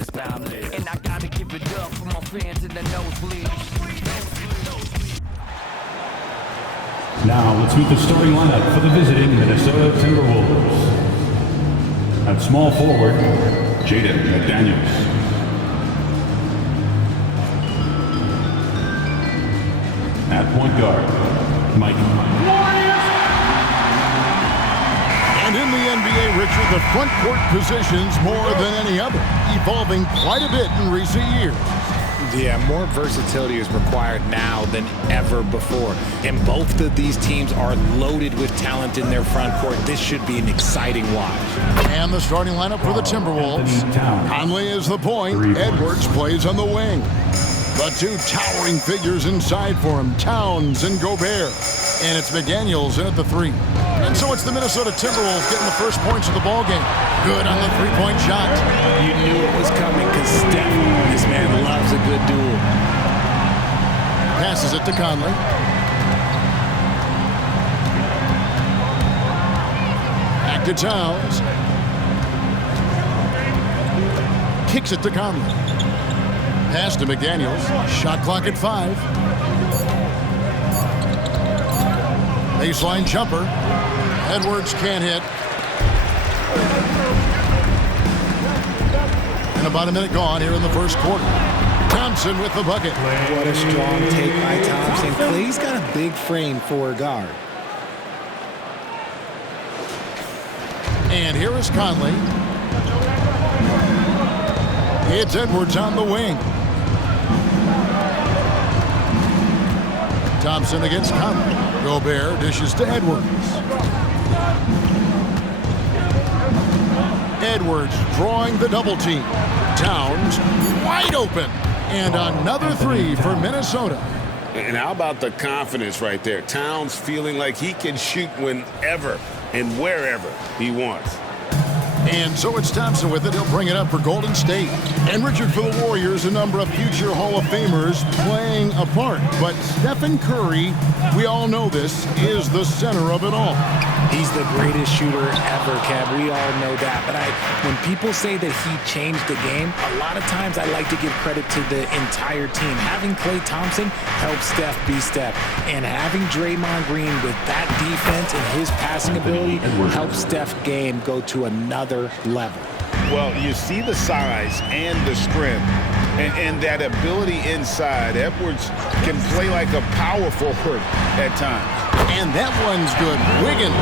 greatest time live. And I gotta give it up for my fans in the nosebleed. Now let's meet the starting lineup for the visiting Minnesota Timberwolves. At small forward, Jaden McDaniels. At point guard, Mike. And in the NBA, Richard, the front court positions more than any other, evolving quite a bit in recent years. Yeah, more versatility is required now than ever before. And both of these teams are loaded with talent in their front court. This should be an exciting watch. And the starting lineup for the Timberwolves. Conley is the point. Edwards plays on the wing. The two towering figures inside for him, Towns and Gobert. And it's McDaniels in at the three. And so it's the Minnesota Timberwolves getting the first points of the ballgame. Good on the three-point shot. You knew it was coming because Steph, this man loves a good duel. Passes it to Conley. Back to Towns. Kicks it to Conley. Pass to McDaniels. Shot clock at 5. Baseline jumper. Edwards can't hit. And about a minute gone here in the first quarter. Thompson with the bucket. What a strong take by Thompson. Clay's got a big frame for a guard. And here is Conley. It's Edwards on the wing. Thompson against Conley. Gobert dishes to Edwards. Edwards drawing the double team. Towns wide open. And another three for Minnesota. And how about the confidence right there? Towns feeling like he can shoot whenever and wherever he wants. And so it's Thompson with it. He'll bring it up for Golden State. And Richard, for the Warriors, a number of future Hall of Famers playing a part. But Stephen Curry, we all know this, is the center of it all. He's the greatest shooter ever, Kev. We all know that. But when people say that he changed the game, a lot of times I like to give credit to the entire team. Having Klay Thompson helps Steph be Steph. And having Draymond Green with that defense and his passing ability helps Steph's game go to another level. Well, you see the size and the strength and that ability inside. Edwards can play like a power forward at times. And that one's good. Wiggins.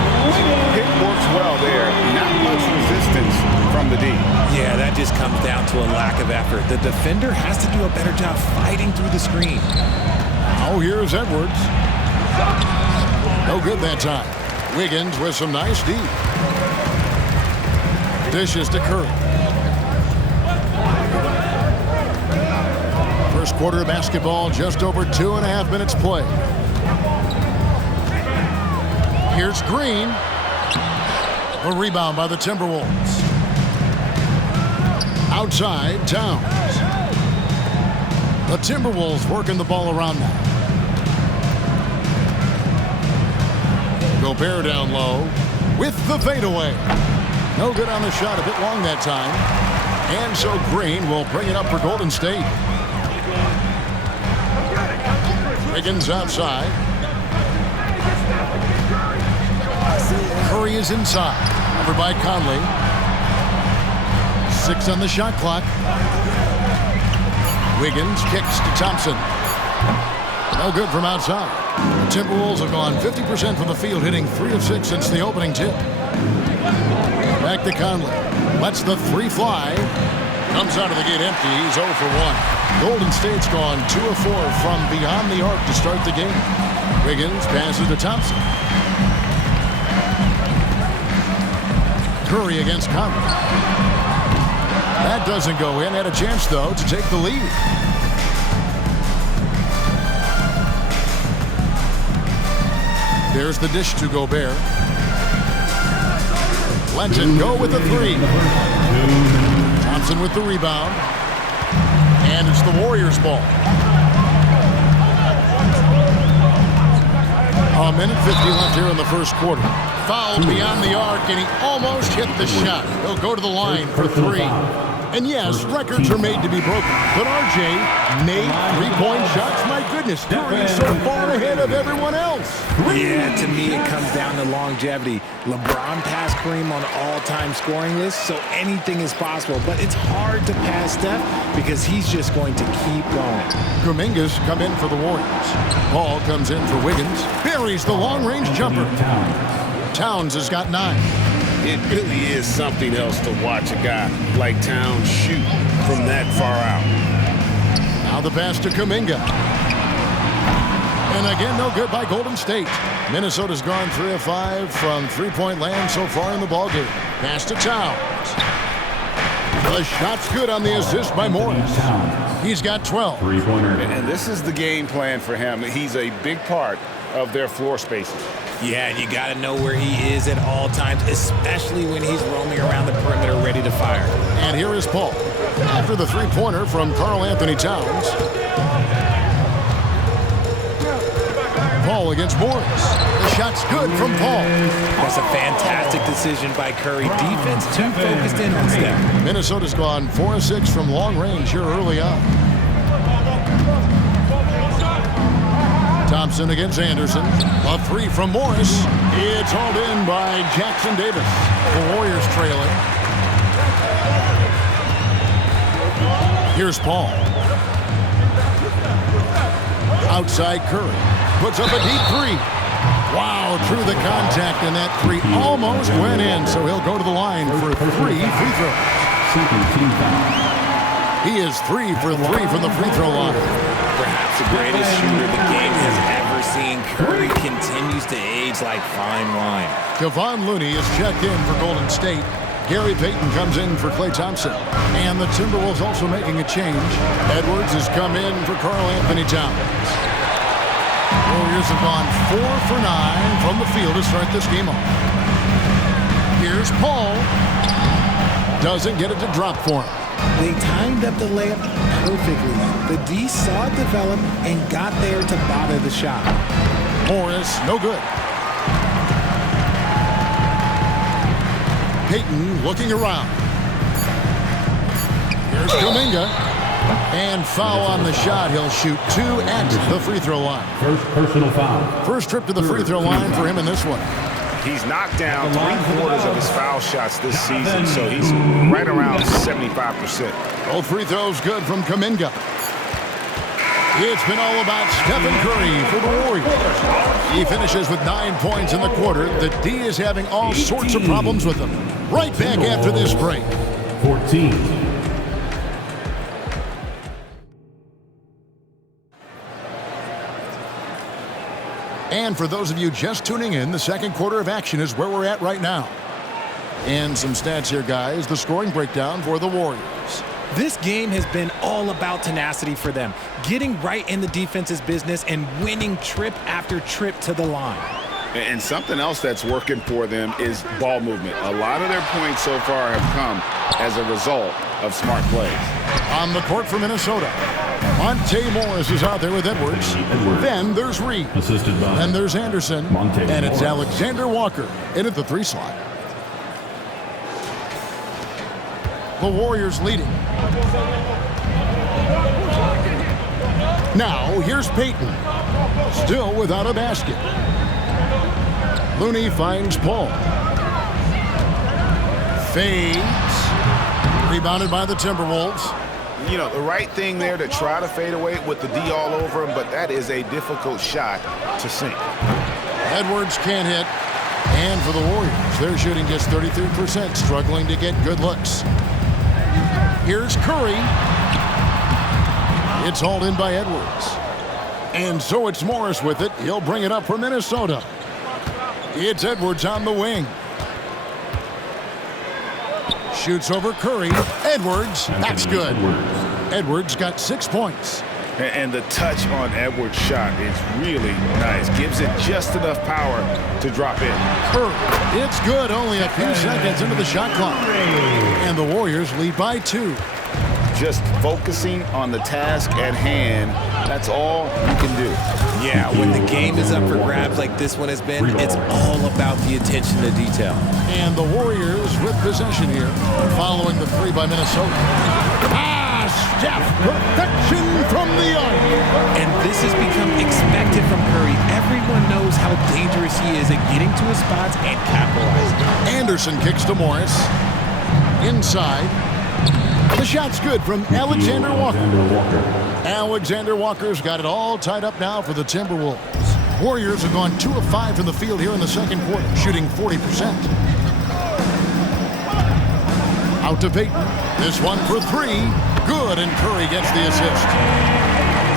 It works well there. Not much resistance from the D. Yeah, that just comes down to a lack of effort. The defender has to do a better job fighting through the screen. Oh, here's Edwards. No good that time. Wiggins with some nice D. Dishes to Curry. First quarter of basketball, just over 2.5 minutes play. Here's Green. A rebound by the Timberwolves. Outside, Towns. The Timberwolves working the ball around now. Gobert down low with the fadeaway. No good on the shot, a bit long that time. And so Green will bring it up for Golden State. Wiggins outside. Curry is inside. Over by Conley. 6 on the shot clock. Wiggins kicks to Thompson. No good from outside. The Timberwolves have gone 50% from the field, hitting 3 of 6 since the opening tip. Back to Conley. Lets the three fly. Comes out of the gate empty. He's 0 for 1. Golden State's gone 2 of 4 from beyond the arc to start the game. Wiggins passes to Thompson. Curry against Conley. That doesn't go in. Had a chance, though, to take the lead. There's the dish to Gobert. Lets it go with the three. Thompson with the rebound. And it's the Warriors' ball. A minute 50 left here in the first quarter. Fouled beyond the arc, and he almost hit the shot. He'll go to the line for 3. And yes, records are made to be broken. But RJ made three-point shots. My goodness, Curry so far ahead of everyone else. Yeah, to me it comes down to longevity. LeBron passed Kareem on all-time scoring lists, so anything is possible. But it's hard to pass Steph because he's just going to keep going. Kuminga's come in for the Warriors. Paul comes in for Wiggins. Buries the long-range jumper. Towns has got 9. It really is something else to watch a guy like Towns shoot from that far out. Now the pass to Kuminga. And again, no good by Golden State. Minnesota's gone 3 of 5 from three-point land so far in the ballgame. Pass to Towns. The shot's good on the assist by Morris. He's got 12. Three-pointer. And this is the game plan for him. He's a big part of their floor spacing. Yeah, and you got to know where he is at all times, especially when he's roaming around the perimeter ready to fire. And here is Paul. After the three-pointer from Karl Anthony Towns. Paul against Morris. The shot's good from Paul. That's a fantastic decision by Curry. Defense too focused in on Steph. Minnesota's gone 4 of 6 from long range here early on. Thompson against Anderson. A 3 from Morris. It's hauled in by Jackson Davis. The Warriors trailing. Here's Paul. Outside Curry. Puts up a deep 3. Wow, through the contact, and that 3 almost went in, so he'll go to the line for 3 free throws. He is 3 for 3 from the free throw line. Perhaps the greatest shooter the game has ever seen. Curry continues to age like fine wine. Kevon Looney is checked in for Golden State. Gary Payton comes in for Klay Thompson. And the Timberwolves also making a change. Edwards has come in for Karl Anthony Towns. Warriors have gone 4 for 9 from the field to start this game off. Here's Paul. Doesn't get it to drop for him. They timed up the layup perfectly. The D saw it develop and got there to bother the shot. Morris, no good. Payton looking around. Here's Kuminga. And foul on the shot. He'll shoot 2 at the free throw line. First personal foul. First trip to the free throw line for him in this one. He's knocked down 3/4 of his foul shots this season, so he's right around 75%. Both free throws good from Kuminga. It's been all about Stephen Curry for the Warriors. He finishes with 9 points in the quarter. The D is having all sorts of problems with him. Right back after this break. 14. And for those of you just tuning in, the second quarter of action is where we're at right now. And some stats here, guys. The scoring breakdown for the Warriors. This game has been all about tenacity for them, getting right in the defense's business and winning trip after trip to the line. And something else that's working for them is ball movement. A lot of their points so far have come as a result of smart plays. On the court for Minnesota, Monte Morris is out there with Edwards. Then there's Reed. Assisted by. Then there's Anderson. Monte and it's Morris. Alexander Walker in at the 3 slot. The Warriors leading. Now here's Payton. Still without a basket. Looney finds Paul. Fades. Rebounded by the Timberwolves. You know, the right thing there to try to fade away with the D all over him, but that is a difficult shot to sink. Edwards can't hit. And for the Warriors, they're shooting just 33%, struggling to get good looks. Here's Curry. It's hauled in by Edwards. And so it's Morris with it. He'll bring it up for Minnesota. It's Edwards on the wing. Shoots over Curry. Edwards, that's good. Edwards got 6 points. And the touch on Edwards' shot is really nice. Gives it just enough power to drop in. Curry, it's good. Only a few seconds into the shot clock. And the Warriors lead by 2. just focusing on the task at hand. That's all you can do. Yeah, when the game is up for grabs like this one has been, it's all about the attention to detail. And the Warriors with possession here, following the three by Minnesota. Steph, perfection from the arc. And this has become expected from Curry. Everyone knows how dangerous he is at getting to his spots and capitalizing. Anderson kicks to Morris. Inside. The shot's good from Alexander Walker. Alexander Walker's got it all tied up now for the Timberwolves. Warriors have gone 2 of 5 from the field here in the second quarter, shooting 40%. Out to Payton. This one for 3. Good, and Curry gets the assist.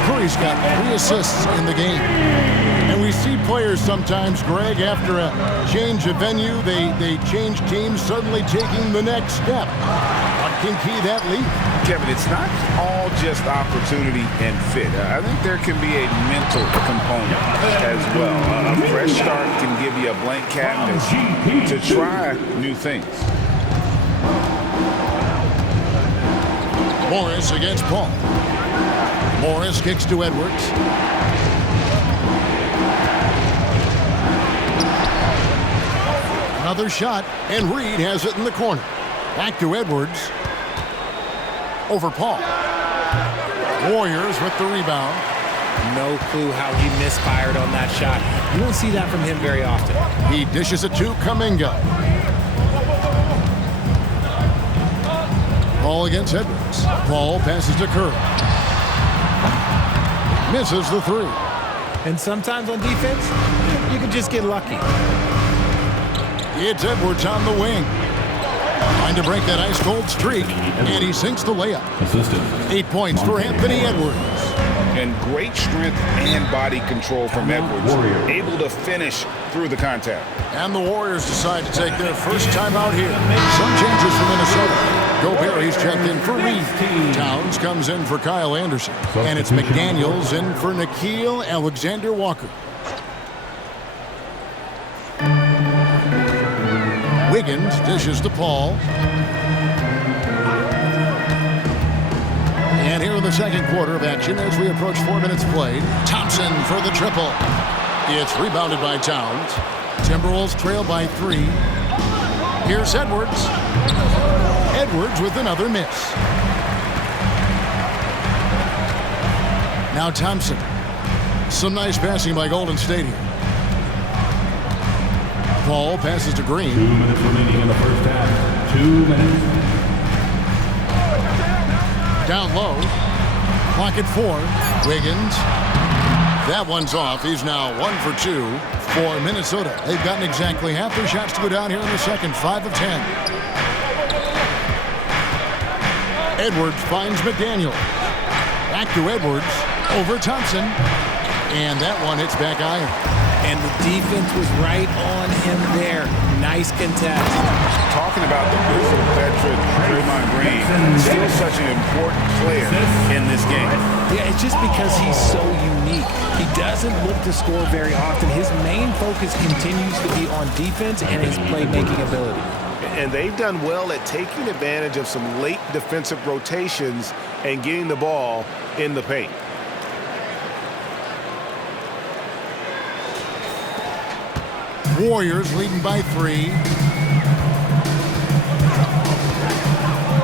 Curry's got 3 assists in the game. And we see players sometimes, Greg, after a change of venue, they change teams, suddenly taking the next step. What can key that lead? Kevin, it's not all just opportunity and fit. I think there can be a mental component as well. A fresh start can give you a blank canvas to try new things. Morris against Paul. Morris kicks to Edwards. Another shot, and Reed has it in the corner. Back to Edwards. Over Paul. Warriors with the rebound. No clue how he misfired on that shot. You don't see that from him very often. He dishes it to Kuminga. Paul against Edwards. Paul passes to Curry. Misses the 3. And sometimes on defense, you can just get lucky. It's Edwards on the wing. Trying to break that ice-cold streak, and he sinks the layup. 8 points for Anthony Edwards. And great strength and body control from Edwards. Able to finish through the contact. And the Warriors decide to take their first time out here. Some changes for Minnesota. Gobert, he's checked in for Reed. Towns comes in for Kyle Anderson. And it's McDaniels in for Nickeil Alexander-Walker. Wiggins dishes to Paul. And here in the second quarter of action as we approach 4 minutes played. Thompson for the triple. It's rebounded by Towns. Timberwolves trail by 3. Here's Edwards. Edwards with another miss. Now Thompson. Some nice passing by Golden State here. Paul passes to Green. 2 minutes remaining in the first half. 2 minutes. Down low. Clock at 4. Wiggins. That one's off. He's now 1 for 2 for Minnesota. They've gotten exactly half their shots to go down here in the second. 5 of 10. Edwards finds McDaniel. Back to Edwards. Over Thompson. And that one hits back iron. And the defense was right on him there. Nice contest. Talking about the Grizzlies veteran Draymond Green, still such an important player in this game. Yeah, it's just because he's so unique. He doesn't look to score very often. His main focus continues to be on defense and his playmaking ability. And they've done well at taking advantage of some late defensive rotations and getting the ball in the paint. Warriors leading by 3.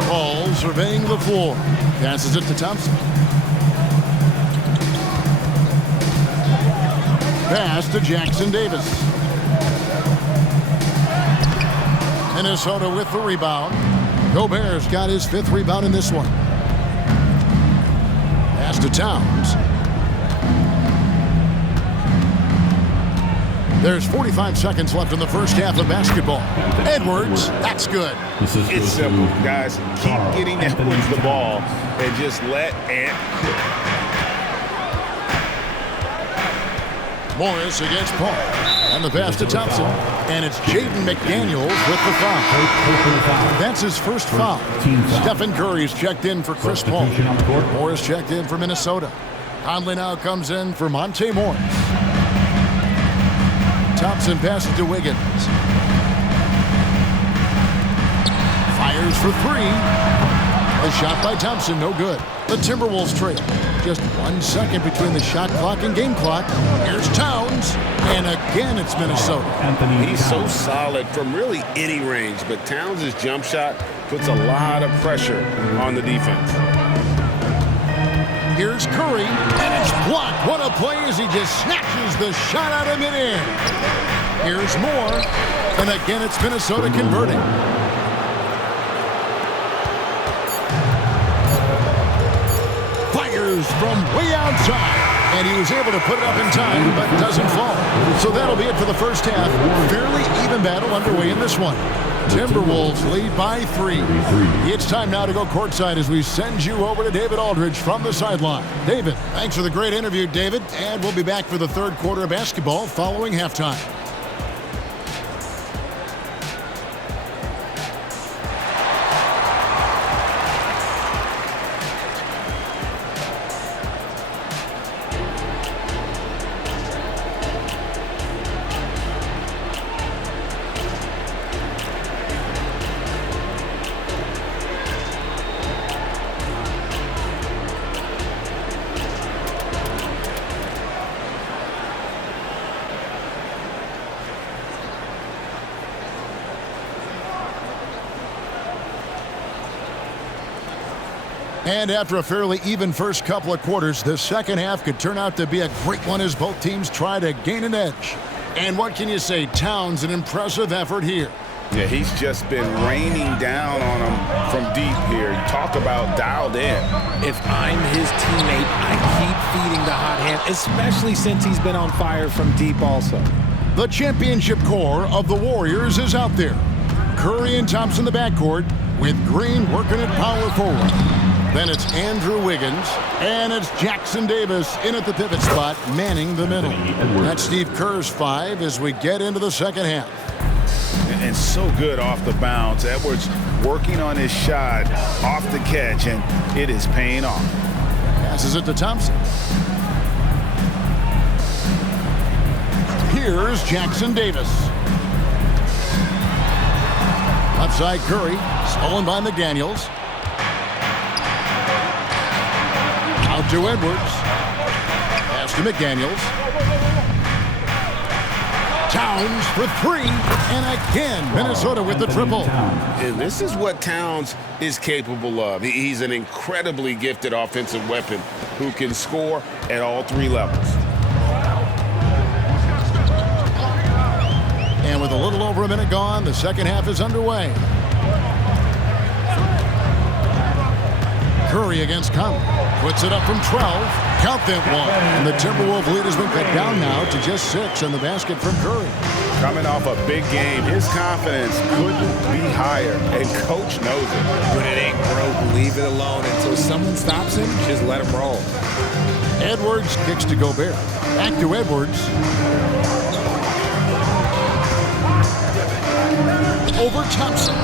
Paul surveying the floor. Passes it to Thompson. Pass to Jackson Davis. Minnesota with the rebound. Gobert's got his 5th rebound in this one. Pass to Towns. There's 45 seconds left in the first half of basketball. Edwards, that's good. It's simple, guys. Keep getting Edwards the ball and just let Ant cook. Morris against Paul. And the pass to Thompson. And it's Jaden McDaniels with the foul. That's his first foul. Stephen Curry's checked in for Chris Paul. Morris checked in for Minnesota. Conley now comes in for Monte Morris. Thompson passes to Wiggins. Fires for 3. The shot by Thompson, no good. The Timberwolves trail. Just 1 second between the shot clock and game clock. Here's Towns, and again it's Minnesota. He's so solid from really any range, but Towns' jump shot puts a lot of pressure on the defense. Here's Curry, and it's blocked. What a play as he just snatches the shot out of midair. Here's Moore, and again it's Minnesota converting. Fires from way outside, and he was able to put it up in time, but doesn't fall. So that'll be it for the first half. Fairly even battle underway in this one. Timberwolves lead by 3. It's time now to go courtside as we send you over to David Aldridge from the sideline. David, thanks for the great interview, David. And we'll be back for the third quarter of basketball following halftime. And after a fairly even first couple of quarters, the second half could turn out to be a great one as both teams try to gain an edge. And what can you say? Towns, an impressive effort here. Yeah, he's just been raining down on him from deep here. You talk about dialed in. If I'm his teammate, I keep feeding the hot hand, especially since he's been on fire from deep also. The championship core of the Warriors is out there. Curry and Thompson the backcourt, with Green working at power forward. Then it's Andrew Wiggins, and it's Jackson Davis in at the pivot spot, manning the middle. That's Steve Kerr's 5 as we get into the second half. And so good off the bounce. Edwards working on his shot off the catch, and it is paying off. Passes it to Thompson. Here's Jackson Davis. Outside Curry, stolen by McDaniels. Out to Edwards. Pass to McDaniels. Towns for 3. And again, Minnesota with the triple. And this is what Towns is capable of. He's an incredibly gifted offensive weapon who can score at all 3 levels. And with a little over a minute gone, the second half is underway. Curry against Conley. Puts it up from 12. Count that one. And the Timberwolves lead has been cut down now to just 6 in the basket from Curry. Coming off a big game, his confidence couldn't be higher, and Coach knows it. When it ain't broke, leave it alone until someone stops him. Just let him roll. Edwards kicks to Gobert. Back to Edwards. Over Thompson.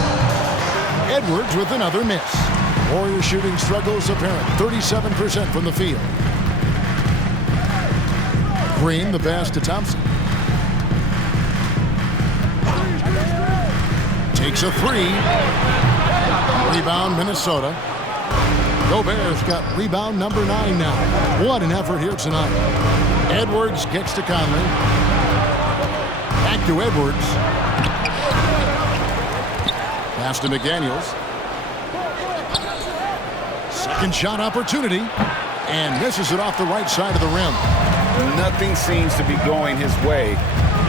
Edwards with another miss. Warriors shooting struggles apparent. 37% from the field. Green the pass to Thompson. Takes a 3. Rebound Minnesota. Gobert's got rebound number 9 now. What an effort here tonight. Edwards kicks to Conley. Back to Edwards. Pass to McDaniels. Second shot opportunity. And misses it off the right side of the rim. Nothing seems to be going his way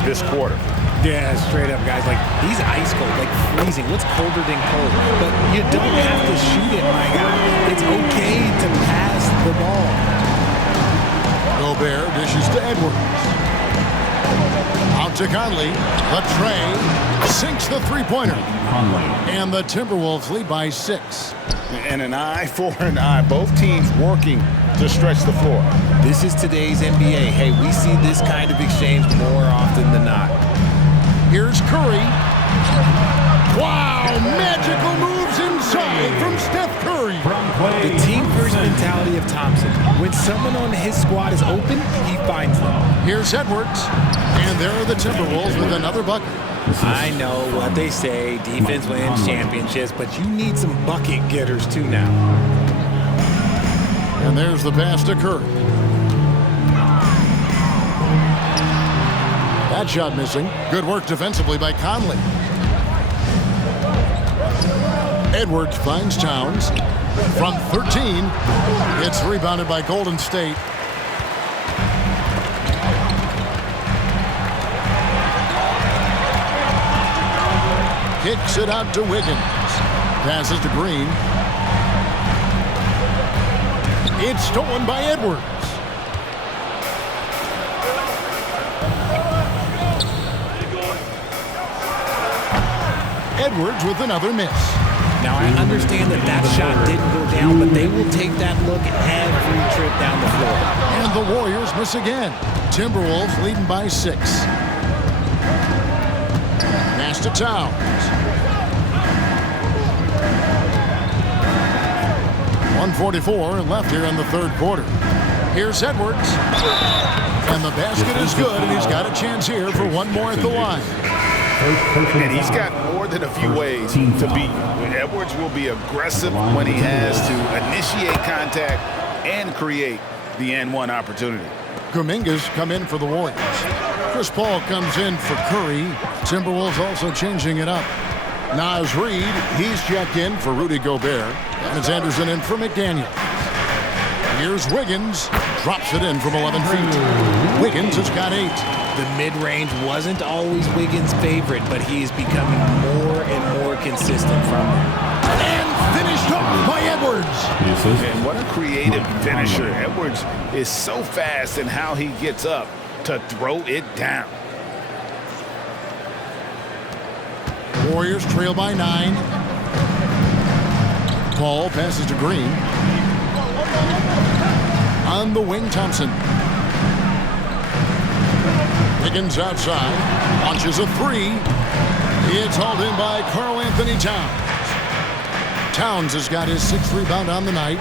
this quarter. Yeah, straight up, guys. Like, he's ice cold, like freezing. What's colder than cold? But you don't have to shoot it, my guy. It's okay to pass the ball. Gobert dishes to Edwards. Out to Conley. The tray sinks the three-pointer. And the Timberwolves lead by 6. And an eye for an eye. Both teams working to stretch the floor. This is today's NBA. Hey, we see this kind of exchange more often than not. Here's Curry. Wow, magical moves inside from Steph Curry. The team-first mentality of Thompson. When someone on his squad is open, he finds them. Here's Edwards. And there are the Timberwolves with another bucket. I know what they say, defense wins championships, but you need some bucket getters too now. And there's the pass to Curry. That shot missing. Good work defensively by Conley. Edwards finds Towns. From 13, it's rebounded by Golden State. Kicks it out to Wiggins. Passes to Green. It's stolen by Edwards. Edwards with another miss. Now, I understand that shot didn't go down, but they will take that look every trip down the floor. And the Warriors miss again. Timberwolves leading by 6. Pass to Towns. 1:44 left here in the third quarter. Here's Edwards. And the basket is good, and he's got a chance here for one more at the line. And he's got more than a few ways to beat you. Edwards will be aggressive when he has to initiate contact and create the and-one opportunity. Kuminga's come in for the Warriors. Chris Paul comes in for Curry. Timberwolves also changing it up. Naz Reid, he's checked in for Rudy Gobert. And it's Anderson in for McDaniel. Here's Wiggins. Drops it in from 11 feet. Wiggins has got 8. The mid-range wasn't always Wiggins' favorite, but he's becoming more and more consistent from there. And finished off by Edwards. And what a creative finisher. Edwards is so fast in how he gets up to throw it down. Warriors trail by 9. Paul passes to Green. On the wing, Thompson. Wiggins outside. Launches a 3. It's hauled in by Karl Anthony Towns. Towns has got his 6th rebound on the night.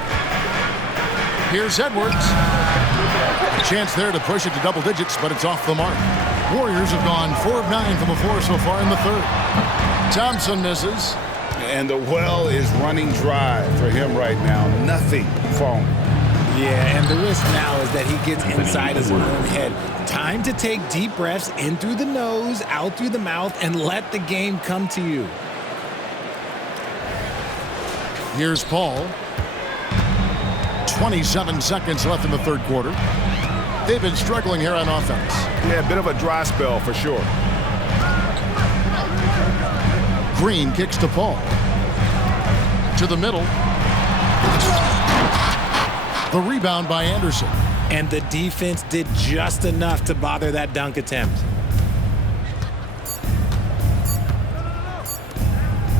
Here's Edwards. A chance there to push it to double digits, but it's off the mark. Warriors have gone 4 of 9 from the floor so far in the third. Thompson misses. And the well is running dry for him right now. Nothing falling. Yeah, and the risk now is that he gets inside his own head. Time to take deep breaths in through the nose, out through the mouth, and let the game come to you. Here's Paul. 27 seconds left in the third quarter. They've been struggling here on offense. Yeah, a bit of a dry spell for sure. Green kicks to Paul. To the middle. The rebound by Anderson. And the defense did just enough to bother that dunk attempt.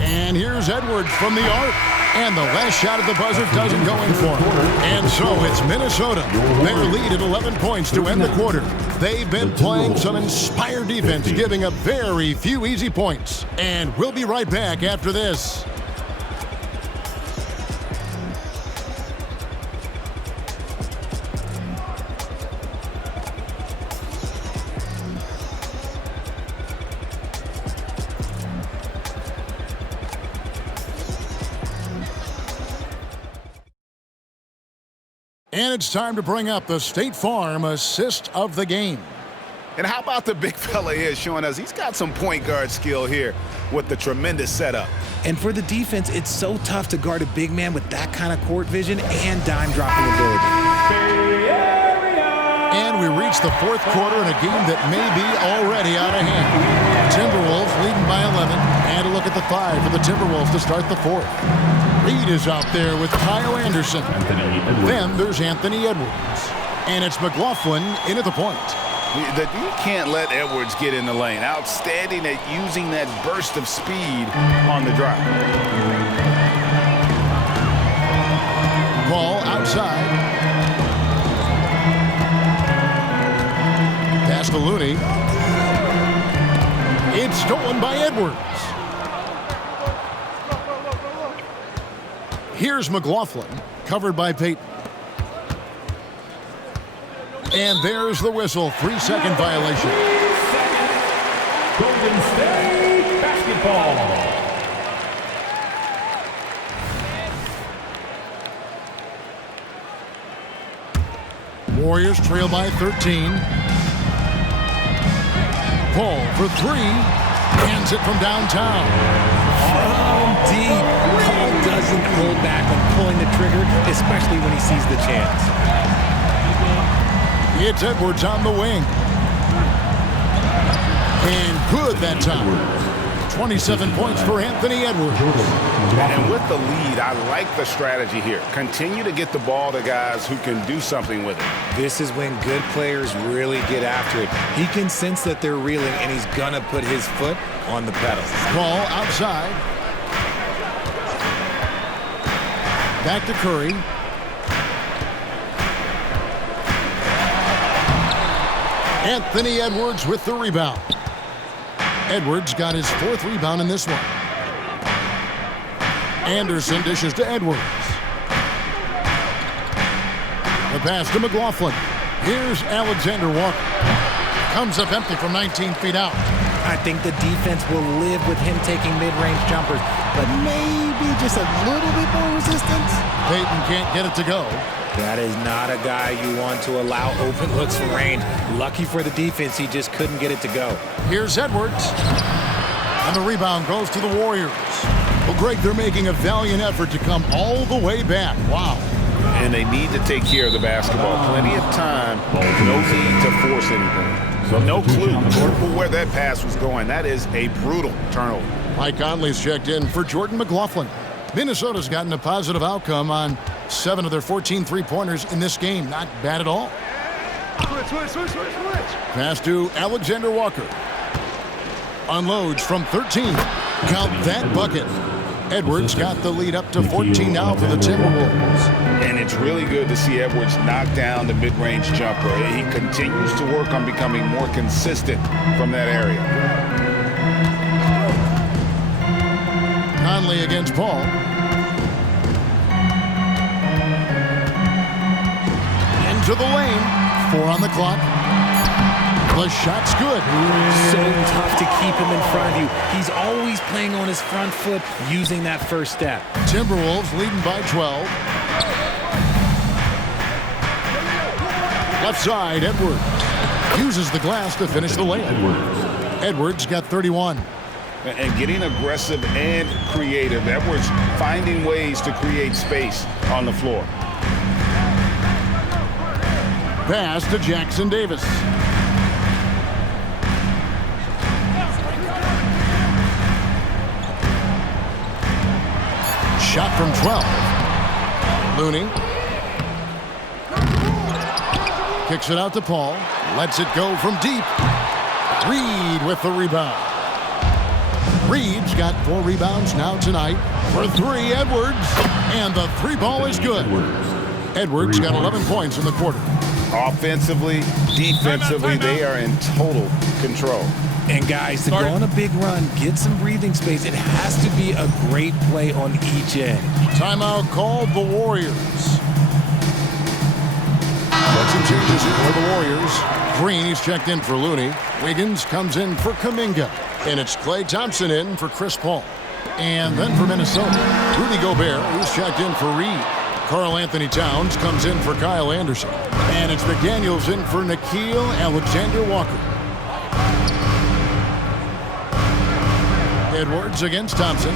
And here's Edwards from the arc. And the last shot at the buzzer doesn't go in for him. And so it's Minnesota. Their lead at 11 points to end the quarter. They've been playing some inspired defense, giving up very few easy points. And we'll be right back after this. And it's time to bring up the State Farm assist of the game. And how about the big fella here showing us he's got some point guard skill here with the tremendous setup. And for the defense, it's so tough to guard a big man with that kind of court vision and dime dropping ability. And we reach the fourth quarter in a game that may be already out of hand. Timberwolves leading by 11. And a look at the 5 for the Timberwolves to start the fourth. Reid is out there with Kyle Anderson. Then there's Anthony Edwards. And it's McLaughlin in at the point. You can't let Edwards get in the lane. Outstanding at using that burst of speed on the drive. Ball outside. Pass to Looney. It's stolen by Edwards. Here Here's McLaughlin, covered by Payton. And there's the whistle, 3-second violation. Golden State basketball. Warriors trail by 13. Paul for three. Hands it from downtown. From deep. Paul doesn't pull back on pulling the trigger, especially when he sees the chance. It's Edwards on the wing. And good that time. 27 points for Anthony Edwards. And with the lead, I like the strategy here. Continue to get the ball to guys who can do something with it. This is when good players really get after it. He can sense that they're reeling, and he's going to put his foot on the pedal. Ball outside. Back to Curry. Anthony Edwards with the rebound. Edwards got his fourth rebound in this one. Anderson dishes to Edwards. The pass to McLaughlin. Here's Alexander Walker. Comes up empty from 19 feet out. I think the defense will live with him taking mid-range jumpers, but maybe just a little bit more resistance. Payton can't get it to go. That is not a guy you want to allow open looks from range. Lucky for the defense, he just couldn't get it to go. Here's Edwards. And the rebound goes to the Warriors. Well, Greg, they're making a valiant effort to come all the way back. Wow. And they need to take care of the basketball. Plenty of time. No need to force anything. No clue where that pass was going. That is a brutal turnover. Mike Conley's checked in for Jordan McLaughlin. Minnesota's gotten a positive outcome on 7 of their 14 three-pointers in this game. Not bad at all. Switch. Pass to Alexander Walker. Unloads from 13. Count that bucket. Edwards got the lead up to 14 now for the Timberwolves. And it's really good to see Edwards knock down the mid-range jumper. He continues to work on becoming more consistent from that area. Conley against Paul. Into the lane. 4 on the clock. The shot's good. So tough to keep him in front of you. He's always playing on his front foot, using that first step. Timberwolves leading by 12. Left side, Edwards. Uses the glass to finish the layup. Edwards got 31. And getting aggressive and creative. Edwards finding ways to create space on the floor. Pass to Jackson Davis. Shot from 12. Looney. Kicks it out to Paul. Lets it go from deep. Reed with the rebound. Reed's got 4 rebounds now tonight. For 3, Edwards. And the 3 ball is good. Edwards got 11 points in the quarter. Offensively, defensively, they are in total control. And guys, to go on a big run, get some breathing space, it has to be a great play on each end. Timeout called the Warriors. Got some changes here for the Warriors. Green, he's checked in for Looney. Wiggins comes in for Kuminga. And it's Klay Thompson in for Chris Paul. And then for Minnesota, Rudy Gobert, who's checked in for Reed. Karl Anthony Towns comes in for Kyle Anderson. And it's McDaniels in for Nickeil Alexander-Walker. Edwards against Thompson.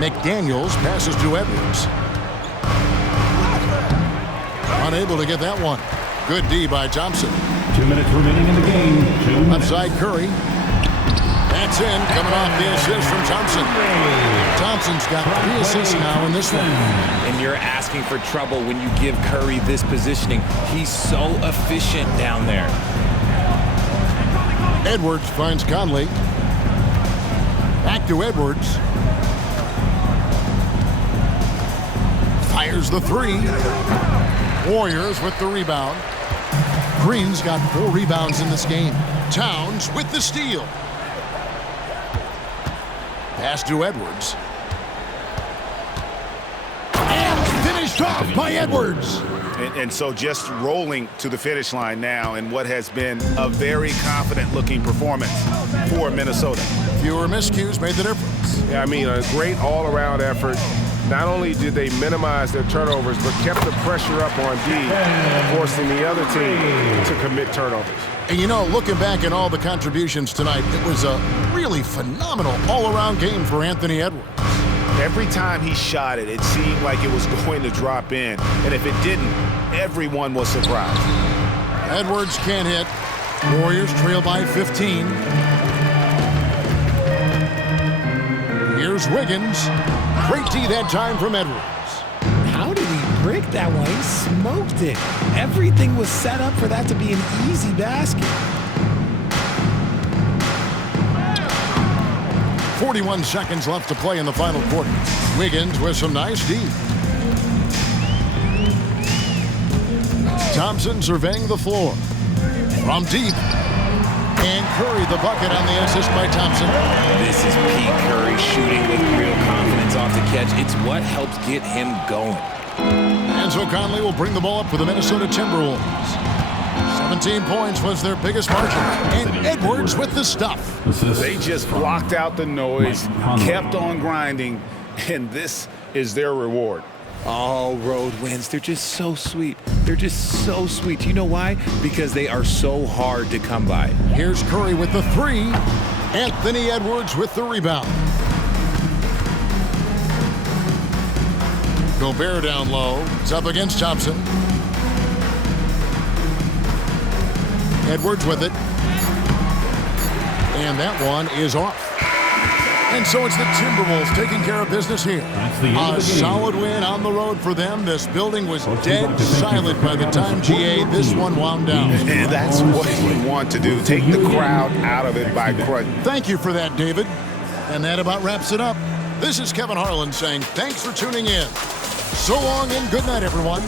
McDaniels passes to Edwards. Unable to get that one. Good D by Thompson. 2 minutes remaining in the game. Left side, Curry. That's in, coming off the assist from Thompson. Thompson's got 3 assists now in this one. And you're asking for trouble when you give Curry this positioning. He's so efficient down there. Edwards finds Conley. Back to Edwards. Fires the 3. Warriors with the rebound. Green's got 4 rebounds in this game. Towns with the steal. Pass to Edwards. Stopped by Edwards. And so just rolling to the finish line now in what has been a very confident-looking performance for Minnesota. Fewer miscues made the difference. Yeah, I mean, a great all-around effort. Not only did they minimize their turnovers, but kept the pressure up on D, forcing the other team to commit turnovers. And you know, looking back at all the contributions tonight, it was a really phenomenal all-around game for Anthony Edwards. Every time he shot it, it seemed like it was going to drop in. And if it didn't, everyone was surprised. Edwards can't hit. Warriors trail by 15. Here's Wiggins. Great D that time from Edwards. How did he brick that one? He smoked it. Everything was set up for that to be an easy basket. 41 seconds left to play in the final quarter. Wiggins with some nice D. Thompson surveying the floor. From deep. And Curry the bucket on the assist by Thompson. This is Pete Curry shooting with real confidence off the catch. It's what helps get him going. Enzo Conley will bring the ball up for the Minnesota Timberwolves. 17 points was their biggest margin. And Edwards with the stuff. They just blocked out the noise, kept on grinding, and this is their reward. All road wins. They're just so sweet. They're just so sweet. You know why? Because they are so hard to come by. Here's Curry with the three. Anthony Edwards with the rebound. Gobert down low. It's up against Thompson. Edwards with it. And that one is off. And so it's the Timberwolves taking care of business here. A solid win on the road for them. This building was dead silent by the time, GA, this one wound down. And that's what you want to do. Take the crowd out of it by crunch. Thank you for that, David. And that about wraps it up. This is Kevin Harlan saying thanks for tuning in. So long and good night, everyone.